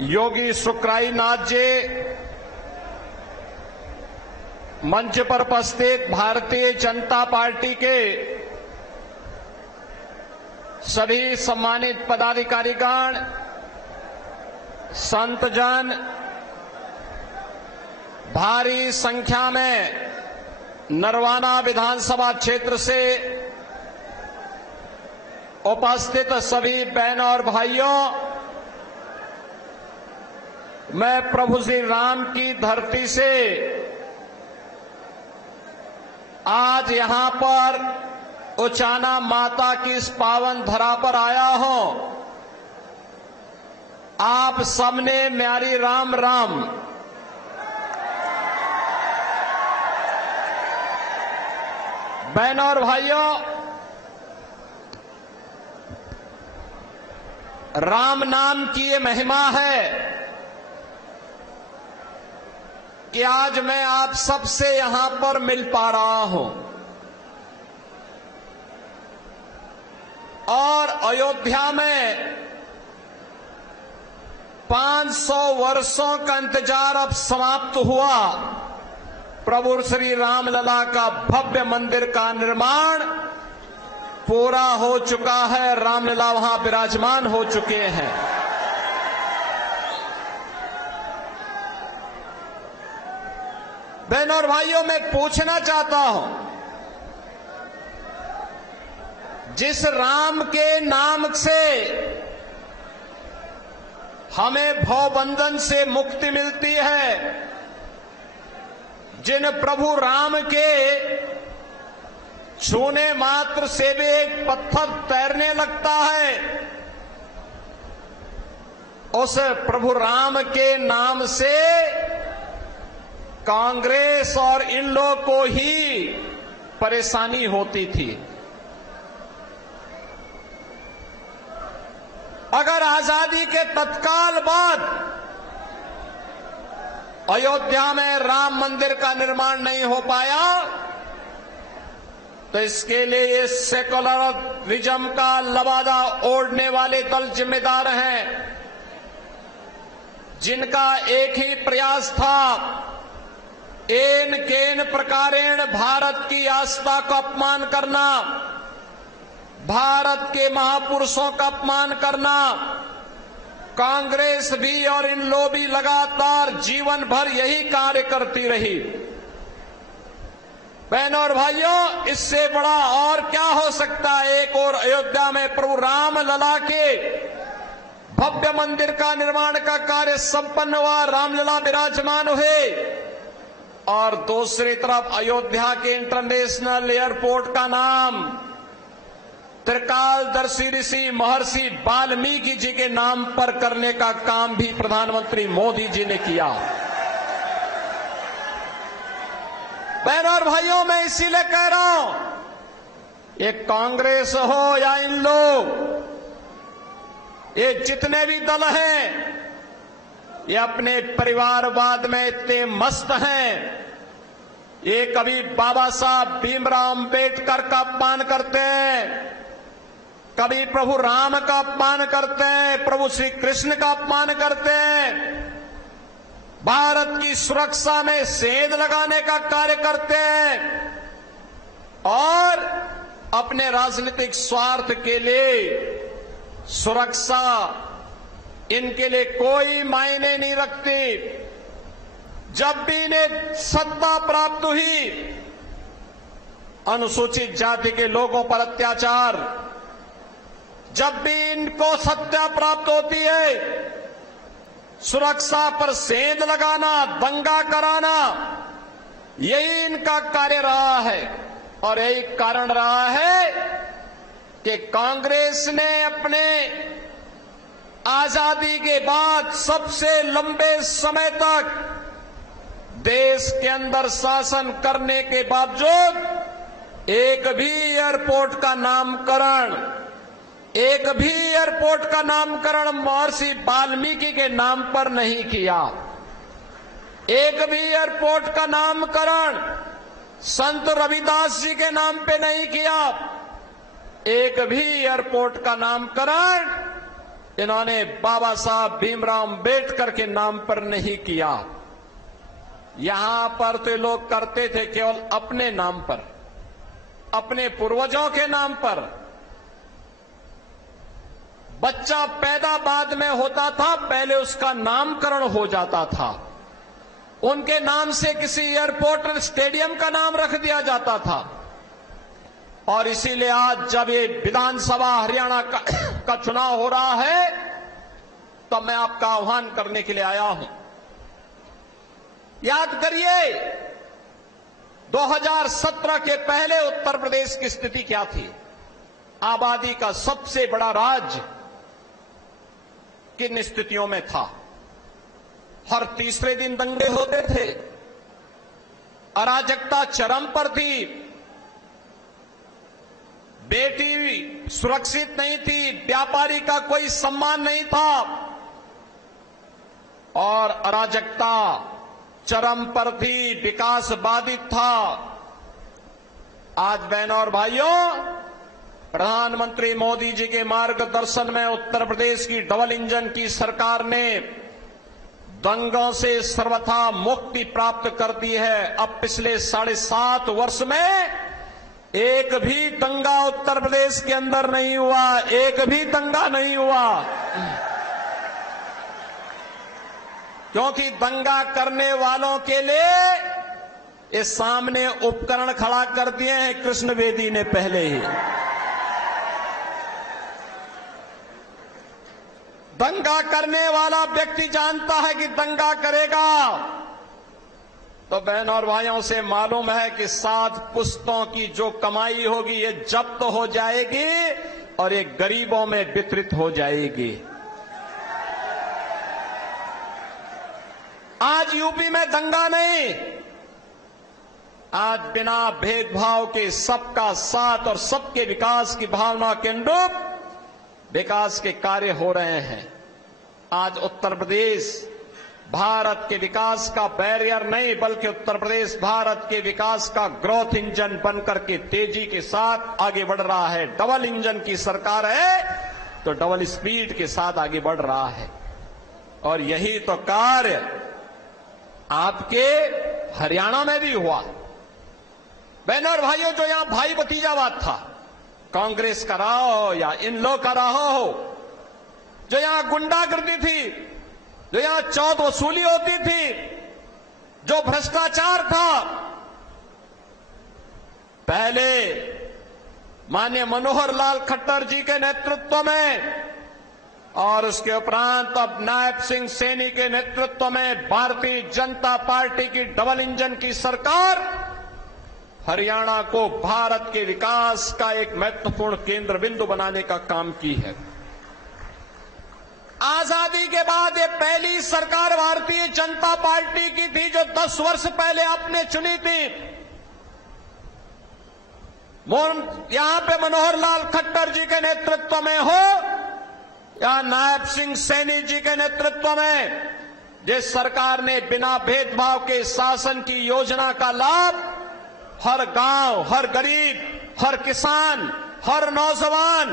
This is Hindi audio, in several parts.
योगी सुखराईनाथ जी, मंच पर उपस्थित भारतीय जनता पार्टी के सभी सम्मानित पदाधिकारीगण, संतजन, भारी संख्या में नरवाना विधानसभा क्षेत्र से उपस्थित सभी बहनों और भाइयों, मैं प्रभु श्री राम की धरती से आज यहां पर उचाना माता की इस पावन धरा पर आया हूं। आप सबने म्यारी राम राम। बहनों और भाइयों, राम नाम की ये महिमा है कि आज मैं आप सबसे यहां पर मिल पा रहा हूं और अयोध्या में 500 वर्षों का इंतजार अब समाप्त हुआ। प्रभु श्री रामलला का भव्य मंदिर का निर्माण पूरा हो चुका है, रामलला वहां विराजमान हो चुके हैं। बहनों और भाइयों, मैं पूछना चाहता हूं, जिस राम के नाम से हमें भवबंधन से मुक्ति मिलती है, जिन प्रभु राम के छूने मात्र से भी एक पत्थर तैरने लगता है, उस प्रभु राम के नाम से कांग्रेस और इन लोगों को ही परेशानी होती थी। अगर आजादी के तत्काल बाद अयोध्या में राम मंदिर का निर्माण नहीं हो पाया, तो इसके लिए ये सेकुलरिज्म का लबादा ओढ़ने वाले दल जिम्मेदार हैं, जिनका एक ही प्रयास था, एन केन प्रकारेण भारत की आस्था का अपमान करना, भारत के महापुरुषों का अपमान करना। कांग्रेस भी और इन लोग भी लगातार जीवन भर यही कार्य करती रही। बहनों और भाइयों, इससे बड़ा और क्या हो सकता है। एक और अयोध्या में प्रभु राम लला के भव्य मंदिर का निर्माण का कार्य संपन्न हुआ, रामलला विराजमान हुए, और दूसरी तरफ अयोध्या के इंटरनेशनल एयरपोर्ट का नाम त्रिकालदर्शी ऋषि महर्षि वाल्मीकि जी के नाम पर करने का काम भी प्रधानमंत्री मोदी जी ने किया। बहनों और भाइयों, मैं इसीलिए कह रहा हूं, ये कांग्रेस हो या इन लोग, ये जितने भी दल हैं, ये अपने परिवारवाद में इतने मस्त हैं। ये कभी बाबा साहब भीमराव अंबेडकर का अपमान करते हैं, कभी प्रभु राम का अपमान करते हैं, प्रभु श्री कृष्ण का अपमान करते हैं, भारत की सुरक्षा में सेंध लगाने का कार्य करते हैं, और अपने राजनीतिक स्वार्थ के लिए सुरक्षा इनके लिए कोई मायने नहीं रखती। जब भी इन्हें सत्ता प्राप्त हुई, अनुसूचित जाति के लोगों पर अत्याचार, जब भी इनको सत्ता प्राप्त होती है, सुरक्षा पर सेंध लगाना, दंगा कराना, यही इनका कार्य रहा है। और यही कारण रहा है कि कांग्रेस ने अपने आजादी के बाद सबसे लंबे समय तक देश के अंदर शासन करने के बावजूद एक भी एयरपोर्ट का नामकरण महर्षि वाल्मीकि के नाम पर नहीं किया। एक भी एयरपोर्ट का नामकरण संत रविदास जी के नाम पे नहीं किया। एक भी एयरपोर्ट का नामकरण इन्होंने बाबा साहब भीमराव अम्बेडकर के नाम पर नहीं किया। यहां पर तो लोग करते थे केवल अपने नाम पर, अपने पूर्वजों के नाम पर। बच्चा पैदा बाद में होता था, पहले उसका नामकरण हो जाता था। उनके नाम से किसी एयरपोर्ट और स्टेडियम का नाम रख दिया जाता था। और इसीलिए आज जब ये विधानसभा हरियाणा का चुनाव हो रहा है, तो मैं आपका आह्वान करने के लिए आया हूं। याद करिए 2017 के पहले उत्तर प्रदेश की स्थिति क्या थी। आबादी का सबसे बड़ा राज्य किन स्थितियों में था। हर तीसरे दिन दंगे होते थे, अराजकता चरम पर थी, बेटी सुरक्षित नहीं थी, व्यापारी का कोई सम्मान नहीं था और अराजकता चरम पर थी, विकास बाधित था। आज बहनों और भाइयों, प्रधानमंत्री मोदी जी के मार्गदर्शन में उत्तर प्रदेश की डबल इंजन की सरकार ने दंगों से सर्वथा मुक्ति प्राप्त कर दी है। अब पिछले 7.5 वर्ष में एक भी दंगा उत्तर प्रदेश के अंदर नहीं हुआ, एक भी दंगा नहीं हुआ। क्योंकि दंगा करने वालों के लिए इस सामने उपकरण खड़ा कर दिए हैं कृष्ण बेदी ने पहले ही। दंगा करने वाला व्यक्ति जानता है कि दंगा करेगा तो बहनों और भाइयों से मालूम है कि 7 पुश्तों की जो कमाई होगी ये जब्त हो जाएगी और ये गरीबों में वितरित हो जाएगी। आज यूपी में दंगा नहीं, आज बिना भेदभाव के सबका साथ और सबके विकास की भावना के अनुरूप विकास के कार्य हो रहे हैं। आज उत्तर प्रदेश भारत के विकास का बैरियर नहीं, बल्कि उत्तर प्रदेश भारत के विकास का ग्रोथ इंजन बनकर के तेजी के साथ आगे बढ़ रहा है। डबल इंजन की सरकार है तो डबल स्पीड के साथ आगे बढ़ रहा है। और यही तो कार्य आपके हरियाणा में भी हुआ। बहनों और भाइयों, जो यहां भाई भतीजावाद था, कांग्रेस का रहा हो या इन लोग का रहा हो, जो यहां गुंडागर्दी थी, जो यहां चौथ वसूली होती थी, जो भ्रष्टाचार था, पहले माननीय मनोहर लाल खट्टर जी के नेतृत्व में और उसके उपरांत अब नायब सिंह सैनी के नेतृत्व में भारतीय जनता पार्टी की डबल इंजन की सरकार हरियाणा को भारत के विकास का एक महत्वपूर्ण केंद्र बिंदु बनाने का काम की है। आजादी के बाद ये पहली सरकार भारतीय जनता पार्टी की थी जो 10 वर्ष पहले आपने चुनी थी। यहां पे मनोहर लाल खट्टर जी के नेतृत्व में हो या नायब सिंह सैनी जी के नेतृत्व में, जिस सरकार ने बिना भेदभाव के शासन की योजना का लाभ हर गांव, हर गरीब, हर किसान, हर नौजवान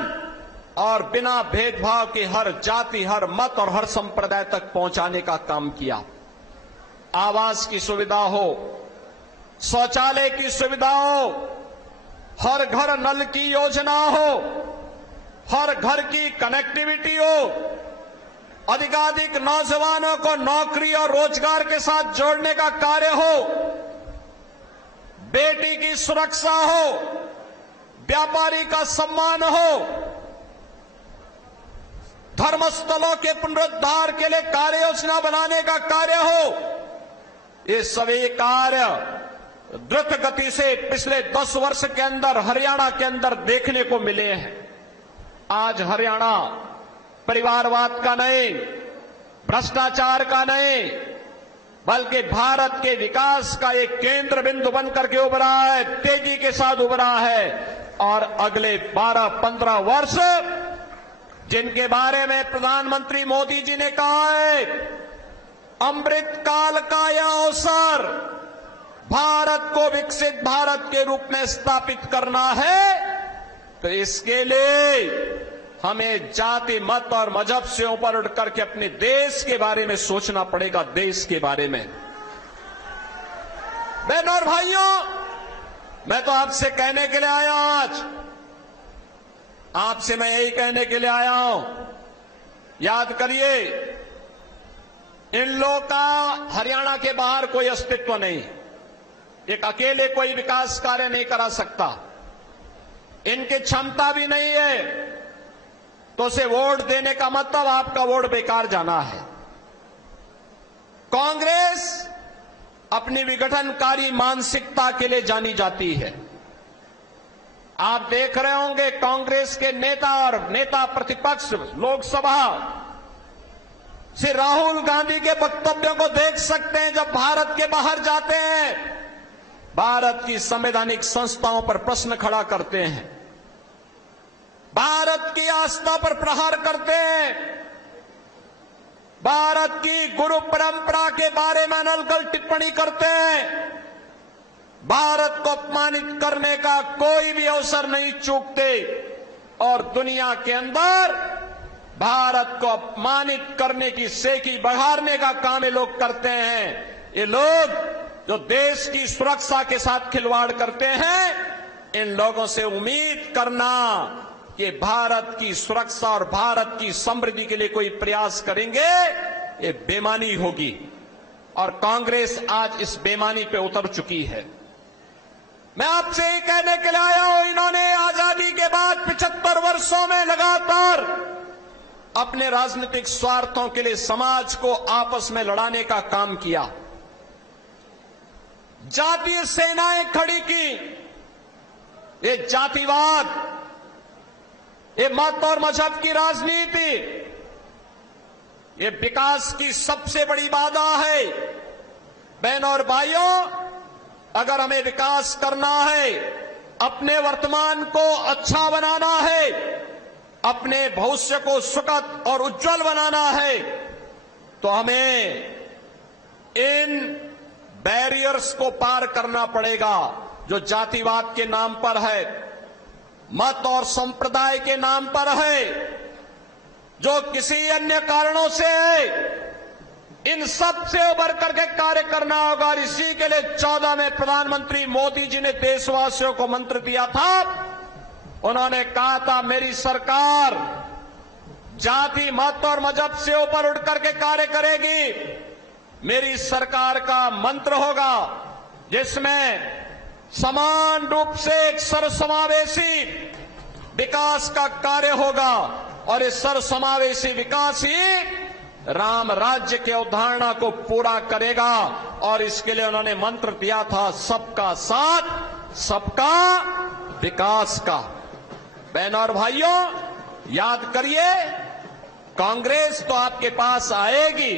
और बिना भेदभाव के हर जाति, हर मत और हर संप्रदाय तक पहुंचाने का काम किया। आवास की सुविधा हो, शौचालय की सुविधा हो, हर घर नल की योजना हो, हर घर की कनेक्टिविटी हो, अधिकाधिक नौजवानों को नौकरी और रोजगार के साथ जोड़ने का कार्य हो, बेटी की सुरक्षा हो, व्यापारी का सम्मान हो, धर्मस्थलों के पुनरुद्धार के लिए कार्य योजना बनाने का कार्य हो, ये सभी कार्य द्रुत गति से पिछले 10 वर्ष के अंदर हरियाणा के अंदर देखने को मिले हैं। आज हरियाणा परिवारवाद का नहीं, भ्रष्टाचार का नहीं, बल्कि भारत के विकास का एक केंद्र बिंदु बनकर के उभरा है, तेजी के साथ उभरा है। और अगले 12-15 वर्ष जिनके बारे में प्रधानमंत्री मोदी जी ने कहा है, अमृत काल का यह अवसर भारत को विकसित भारत के रूप में स्थापित करना है, तो इसके लिए हमें जाति, मत और मजहब से ऊपर उठ करके अपने देश के बारे में सोचना पड़ेगा, देश के बारे में। बहनों और भाइयों, मैं तो आपसे कहने के लिए आया हूं आज, आपसे मैं यही कहने के लिए आया हूं, याद करिए, इन लोगों का हरियाणा के बाहर कोई अस्तित्व नहीं, एक अकेले कोई विकास कार्य नहीं करा सकता, इनकी क्षमता भी नहीं है, तो उसे वोट देने का मतलब आपका वोट बेकार जाना है। कांग्रेस अपनी विघटनकारी मानसिकता के लिए जानी जाती है। आप देख रहे होंगे कांग्रेस के नेता और नेता प्रतिपक्ष लोकसभा से राहुल गांधी के वक्तव्यों को देख सकते हैं। जब भारत के बाहर जाते हैं, भारत की संवैधानिक संस्थाओं पर प्रश्न खड़ा करते हैं, भारत की आस्था पर प्रहार करते हैं, भारत की गुरु परंपरा के बारे में अनर्गल टिप्पणी करते हैं, भारत को अपमानित करने का कोई भी अवसर नहीं चूकते और दुनिया के अंदर भारत को अपमानित करने की सेकी बढ़ाने का काम ये लोग करते हैं। ये लोग जो देश की सुरक्षा के साथ खिलवाड़ करते हैं, इन लोगों से उम्मीद करना कि भारत की सुरक्षा और भारत की समृद्धि के लिए कोई प्रयास करेंगे, ये बेईमानी होगी। और कांग्रेस आज इस बेईमानी पे उतर चुकी है। मैं आपसे ये कहने के लिए आया हूं, इन्होंने आजादी के बाद 75 वर्षों में लगातार अपने राजनीतिक स्वार्थों के लिए समाज को आपस में लड़ाने का काम किया, जातीय सेनाएं खड़ी की, ये जातिवाद, ये मत और मजहब की राजनीति, ये विकास की सबसे बड़ी बाधा है। बहनों और भाइयों, अगर हमें विकास करना है, अपने वर्तमान को अच्छा बनाना है, अपने भविष्य को सुखद और उज्जवल बनाना है, तो हमें इन बैरियर्स को पार करना पड़ेगा जो जातिवाद के नाम पर है, मत और संप्रदाय के नाम पर है, जो किसी अन्य कारणों से है। इन सब से उबर करके कार्य करना होगा। और इसी के लिए 14 में प्रधानमंत्री मोदी जी ने देशवासियों को मंत्र दिया था। उन्होंने कहा था, मेरी सरकार जाति, मत और मजहब से ऊपर उठ करके कार्य करेगी। मेरी सरकार का मंत्र होगा जिसमें समान रूप से एक सर्वसमावेशी विकास का कार्य होगा, और इस सर्वसमावेशी विकास ही राम राज्य के अवधारणा को पूरा करेगा। और इसके लिए उन्होंने मंत्र दिया था, सबका साथ, सबका विकास का। बहनों और भाइयों, याद करिए, कांग्रेस तो आपके पास आएगी,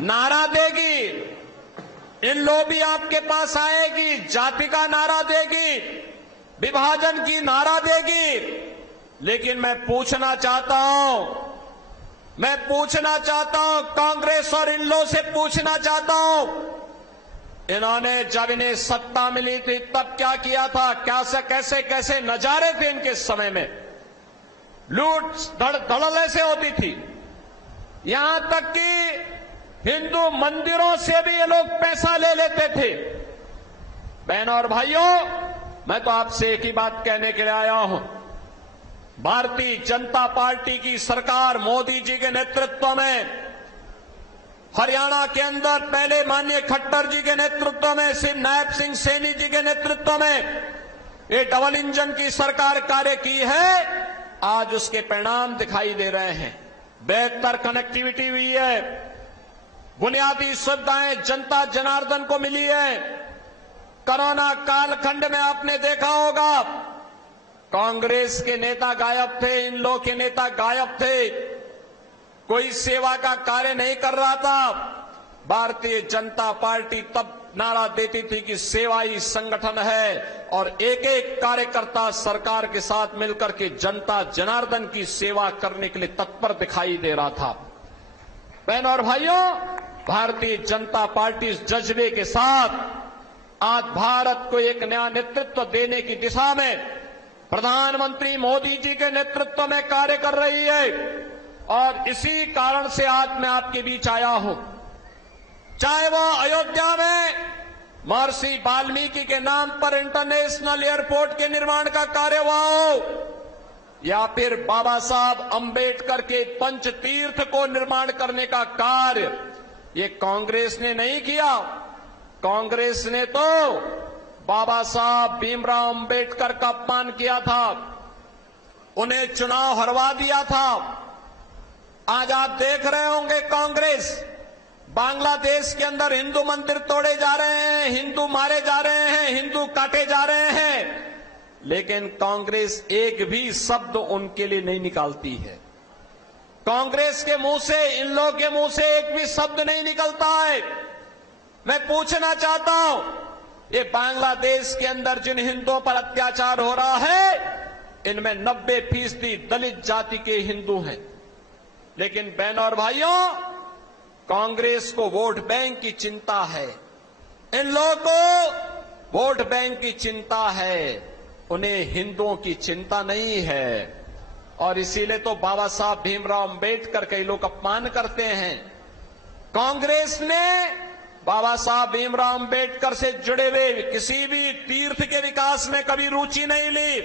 नारा देगी, इन लोग भी आपके पास आएगी, जाति का नारा देगी, विभाजन की नारा देगी। लेकिन मैं पूछना चाहता हूं, कांग्रेस और इन लोगों से पूछना चाहता हूं, इन्होंने जब इन्हें सत्ता मिली थी तब क्या किया था? कैसे कैसे नजारे थे इनके समय में? लूट धड़ल्ले से होती थी, यहां तक कि हिंदू मंदिरों से भी ये लोग पैसा ले लेते थे। बहनों और भाइयों, मैं तो आपसे एक ही बात कहने के लिए आया हूं, भारतीय जनता पार्टी की सरकार मोदी जी के नेतृत्व में हरियाणा के अंदर पहले माननीय खट्टर जी के नेतृत्व में, फिर नायब सिंह सैनी जी के नेतृत्व में ये डबल इंजन की सरकार कार्य की है। आज उसके परिणाम दिखाई दे रहे हैं। बेहतर कनेक्टिविटी हुई है, बुनियादी सुविधाएं जनता जनार्दन को मिली है। कोरोना कालखंड में आपने देखा होगा, कांग्रेस के नेता गायब थे, इन लोगों के नेता गायब थे, कोई सेवा का कार्य नहीं कर रहा था। भारतीय जनता पार्टी तब नारा देती थी कि सेवा ही संगठन है, और एक एक कार्यकर्ता सरकार के साथ मिलकर के जनता जनार्दन की सेवा करने के लिए तत्पर दिखाई दे रहा था। बहनों और भाइयों, भारतीय जनता पार्टी इस जज्बे के साथ आज भारत को एक नया नेतृत्व देने की दिशा में प्रधानमंत्री मोदी जी के नेतृत्व में कार्य कर रही है और इसी कारण से आज मैं आपके बीच आया हूं। चाहे वो अयोध्या में महर्षि वाल्मीकि के नाम पर इंटरनेशनल एयरपोर्ट के निर्माण का कार्य हुआ हो या फिर बाबा साहब अंबेडकर के पंचतीर्थ को निर्माण करने का कार्य ये कांग्रेस ने नहीं किया। कांग्रेस ने तो बाबा साहब भीमराव अंबेडकर का अपमान किया था, उन्हें चुनाव हरवा दिया था। आज आप देख रहे होंगे कांग्रेस बांग्लादेश के अंदर हिंदू मंदिर तोड़े जा रहे हैं, हिंदू मारे जा रहे हैं, हिंदू काटे जा रहे हैं, लेकिन कांग्रेस एक भी शब्द उनके लिए नहीं निकालती है। कांग्रेस के मुंह से, इन लोगों के मुंह से एक भी शब्द नहीं निकलता है। मैं पूछना चाहता हूं, ये बांग्लादेश के अंदर जिन हिंदुओं पर अत्याचार हो रहा है इनमें 90% दलित जाति के हिंदू हैं। लेकिन बहनों और भाइयों, कांग्रेस को वोट बैंक की चिंता है, इन लोगों को वोट बैंक की चिंता है, उन्हें हिंदुओं की चिंता नहीं है। और इसीलिए तो बाबा साहब भीमराव अंबेडकर कई लोग अपमान करते हैं। कांग्रेस ने बाबा साहब भीमराव अंबेडकर से जुड़े हुए किसी भी तीर्थ के विकास में कभी रुचि नहीं ली।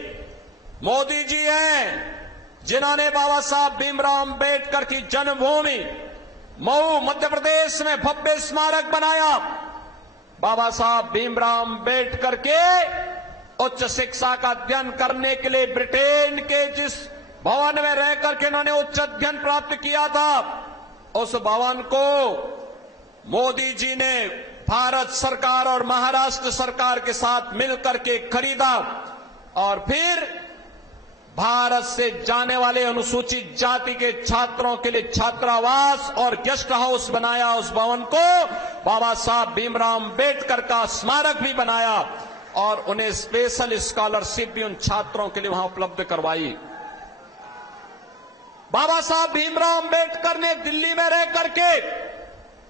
मोदी जी हैं जिन्होंने बाबा साहब भीमराव अंबेडकर की जन्मभूमि मऊ मध्य प्रदेश में भव्य स्मारक बनाया। बाबा साहब भीमराव अंबेडकर के उच्च शिक्षा का अध्ययन करने के लिए ब्रिटेन के जिस भवन में रहकर के उन्होंने उच्च अध्ययन प्राप्त किया था, उस भवन को मोदी जी ने भारत सरकार और महाराष्ट्र सरकार के साथ मिलकर के खरीदा और फिर भारत से जाने वाले अनुसूचित जाति के छात्रों के लिए छात्रावास और गेस्ट हाउस बनाया। उस भवन को बाबा साहब भीमराव अंबेडकर का स्मारक भी बनाया और उन्हें स्पेशल स्कॉलरशिप भी उन छात्रों के लिए वहां उपलब्ध करवाई। बाबा साहब भीमराव अंबेडकर ने दिल्ली में रह करके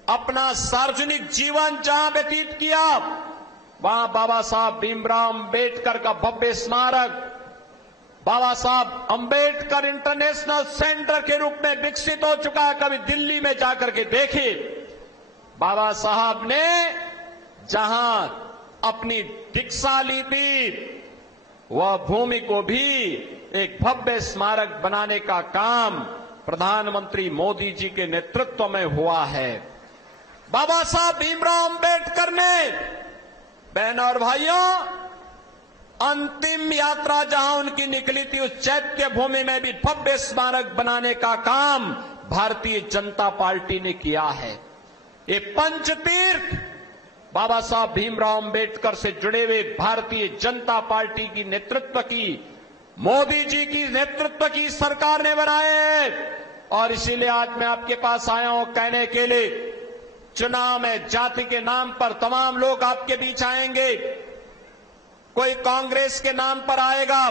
अपना सार्वजनिक जीवन जहां व्यतीत किया, वहां बाबा साहब भीमराव अंबेडकर का भव्य स्मारक बाबा साहब अंबेडकर इंटरनेशनल सेंटर के रूप में विकसित हो चुका है। कभी दिल्ली में जाकर के देखिए, बाबा साहब ने जहां अपनी दीक्षा ली थी वह भूमि को भी एक भव्य स्मारक बनाने का काम प्रधानमंत्री मोदी जी के नेतृत्व में हुआ है। बाबा साहब भीमराव अंबेडकर ने, बहनों और भाइयों, अंतिम यात्रा जहां उनकी निकली थी उस चैत्य भूमि में भी भव्य स्मारक बनाने का काम भारतीय जनता पार्टी ने किया है। ये पंचतीर्थ बाबा साहब भीमराव अंबेडकर से जुड़े हुए भारतीय जनता पार्टी की नेतृत्व की, मोदी जी की नेतृत्व की सरकार ने बनाए हैं। और इसीलिए आज मैं आपके पास आया हूं कहने के लिए, चुनाव में जाति के नाम पर तमाम लोग आपके बीच आएंगे। कोई कांग्रेस के नाम पर आएगा,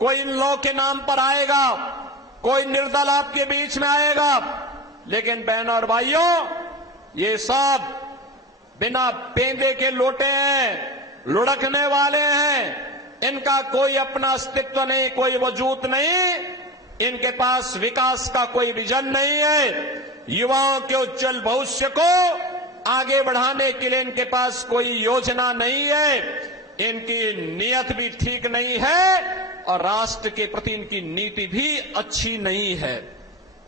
कोई इन लोगों के नाम पर आएगा, कोई निर्दल आपके बीच में आएगा। लेकिन बहनों और भाइयों, ये सब बिना पेंदे के लोटे हैं, लुढ़कने वाले हैं, इनका कोई अपना अस्तित्व नहीं, कोई वजूद नहीं, इनके पास विकास का कोई विजन नहीं है। युवाओं के उज्जवल भविष्य को आगे बढ़ाने के लिए इनके पास कोई योजना नहीं है, इनकी नीयत भी ठीक नहीं है और राष्ट्र के प्रति इनकी नीति भी अच्छी नहीं है।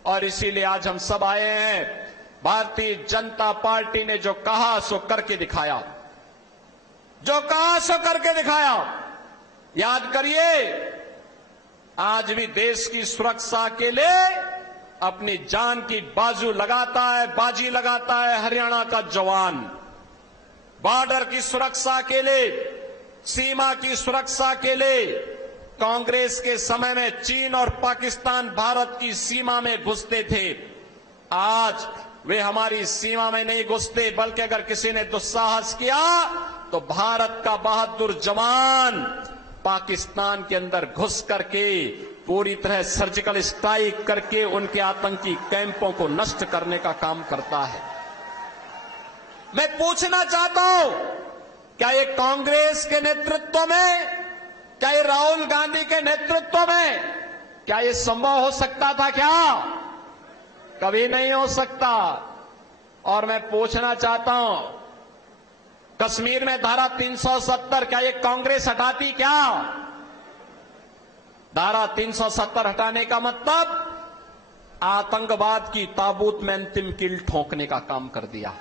और इसीलिए आज हम सब आए हैं। भारतीय जनता पार्टी ने जो कहा सो करके दिखाया, जो कहा सो करके दिखाया। याद करिए, आज भी देश की सुरक्षा के लिए अपनी जान की बाजी लगाता है हरियाणा का जवान। बॉर्डर की सुरक्षा के लिए, सीमा की सुरक्षा के लिए कांग्रेस के समय में चीन और पाकिस्तान भारत की सीमा में घुसते थे। आज वे हमारी सीमा में नहीं घुसते, बल्कि अगर किसी ने दुस्साहस किया तो भारत का बहादुर जवान पाकिस्तान के अंदर घुस करके पूरी तरह सर्जिकल स्ट्राइक करके उनके आतंकी कैंपों को नष्ट करने का काम करता है। मैं पूछना चाहता हूं, क्या ये कांग्रेस के नेतृत्व में क्या ये राहुल गांधी के नेतृत्व में क्या ये संभव हो सकता था? क्या कभी नहीं हो सकता। और मैं पूछना चाहता हूं, कश्मीर में धारा 370 क्या ये कांग्रेस हटाती? क्या धारा 370 हटाने का मतलब आतंकवाद की ताबूत में अंतिम कील ठोकने का काम कर दिया।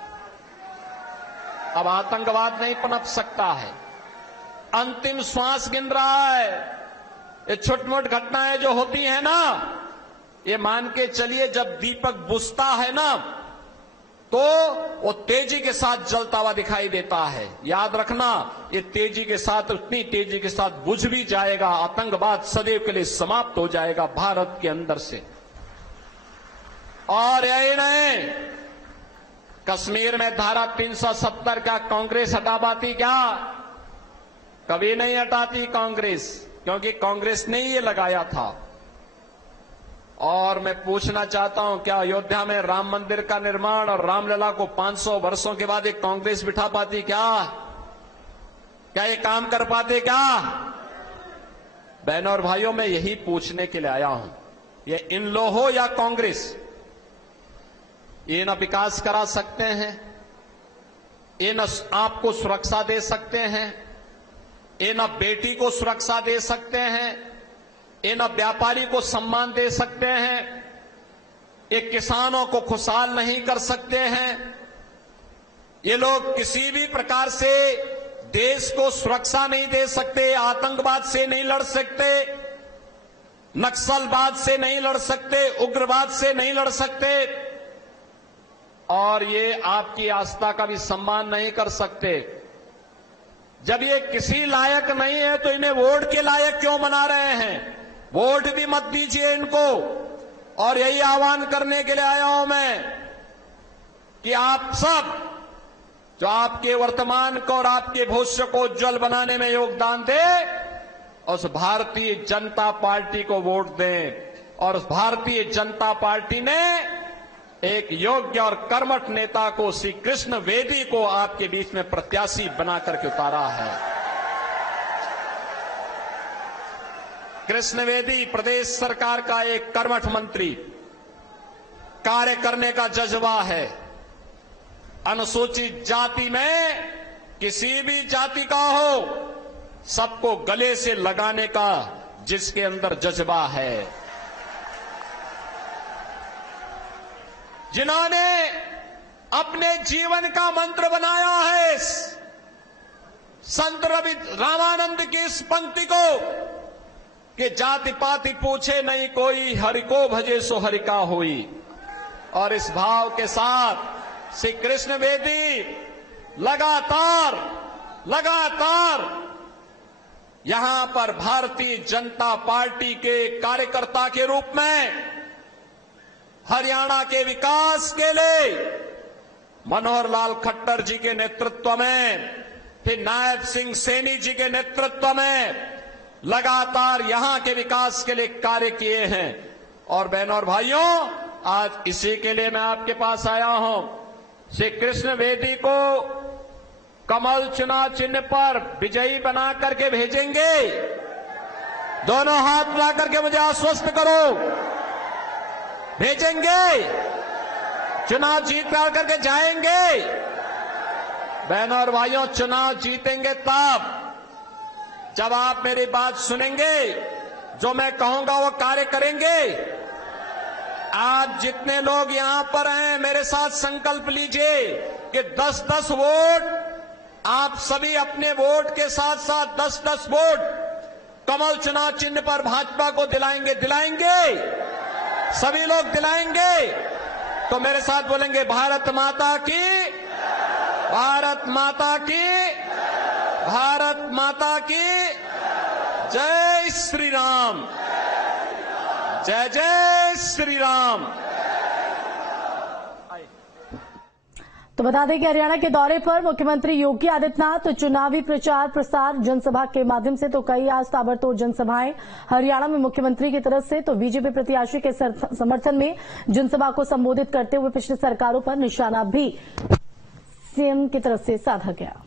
अब आतंकवाद नहीं पनप सकता है, अंतिम श्वास गिन रहा है। ये छोट-मोट घटनाएं जो होती हैं ना, ये मान के चलिए जब दीपक बुझता है ना तो वो तेजी के साथ जलता हुआ दिखाई देता है। याद रखना, ये तेजी के साथ, उतनी तेजी के साथ बुझ भी जाएगा। आतंकवाद सदैव के लिए समाप्त हो जाएगा भारत के अंदर से। और यही नहीं, कश्मीर में धारा 370 का कांग्रेस हटा पाती? क्या कभी नहीं हटाती कांग्रेस, क्योंकि कांग्रेस ने ये लगाया था। और मैं पूछना चाहता हूं, क्या अयोध्या में राम मंदिर का निर्माण और रामलला को 500 वर्षों के बाद एक कांग्रेस बिठा पाती? क्या ये काम कर पाते? क्या बहनों और भाइयों, मैं यही पूछने के लिए आया हूं, ये इन लो हो या कांग्रेस, ये न विकास करा सकते हैं, ये न आपको सुरक्षा दे सकते हैं, ये न बेटी को सुरक्षा दे सकते हैं, ये न व्यापारी को सम्मान दे सकते हैं, ये किसानों को खुशहाल नहीं कर सकते हैं। ये लोग किसी भी प्रकार से देश को सुरक्षा नहीं दे सकते, आतंकवाद से नहीं लड़ सकते, नक्सलवाद से नहीं लड़ सकते, उग्रवाद से नहीं लड़ सकते, और ये आपकी आस्था का भी सम्मान नहीं कर सकते। जब ये किसी लायक नहीं है तो इन्हें वोट के लायक क्यों बना रहे हैं? वोट भी मत दीजिए इनको। और यही आह्वान करने के लिए आया हूं मैं कि आप सब जो आपके वर्तमान को और आपके भविष्य को उज्जवल बनाने में योगदान दें, उस भारतीय जनता पार्टी को वोट दें। और उस भारतीय जनता पार्टी ने एक योग्य और कर्मठ नेता को, श्री कृष्ण वेदी को आपके बीच में प्रत्याशी बना करके उतारा है। कृष्ण वेदी प्रदेश सरकार का एक कर्मठ मंत्री, कार्य करने का जज्बा है। अनुसूचित जाति में किसी भी जाति का हो, सबको गले से लगाने का जिसके अंदर जज्बा है, जिन्होंने अपने जीवन का मंत्र बनाया है संत रवि रामानंद की इस पंक्ति को कि जाति पाति पूछे नहीं कोई, हरि को भजे सो हरि का होई। और इस भाव के साथ श्री कृष्ण वेदी लगातार यहां पर भारतीय जनता पार्टी के कार्यकर्ता के रूप में हरियाणा के विकास के लिए मनोहर लाल खट्टर जी के नेतृत्व में, फिर नायब सिंह सैनी जी के नेतृत्व में लगातार यहां के विकास के लिए कार्य किए हैं। और बहनों और भाइयों, आज इसी के लिए मैं आपके पास आया हूं। श्री कृष्ण वेदी को कमल चुनाव चिन्ह पर विजयी बना करके भेजेंगे। दोनों हाथ मिला करके मुझे आश्वस्त करो, भेजेंगे, चुनाव जीत करके जाएंगे। बहनों और भाइयों, चुनाव जीतेंगे तब जब आप मेरी बात सुनेंगे, जो मैं कहूंगा वो कार्य करेंगे। आज जितने लोग यहां पर हैं, मेरे साथ संकल्प लीजिए कि 10-10 वोट आप सभी अपने वोट के साथ साथ 10-10 वोट कमल चुनाव चिन्ह पर भाजपा को दिलाएंगे। सभी लोग दिलाएंगे। तो मेरे साथ बोलेंगे, भारत माता की, भारत माता की, भारत माता की जय श्री राम, जय जय श्री राम। तो बता दें कि हरियाणा के दौरे पर मुख्यमंत्री योगी आदित्यनाथ चुनावी प्रचार प्रसार जनसभा के माध्यम से तो कई आज ताबड़तोड़ जनसभाएं हरियाणा में मुख्यमंत्री की तरफ से, तो बीजेपी प्रत्याशी के समर्थन में जनसभा को संबोधित करते हुए पिछली सरकारों पर निशाना भी सीएम की तरफ से साधा गया।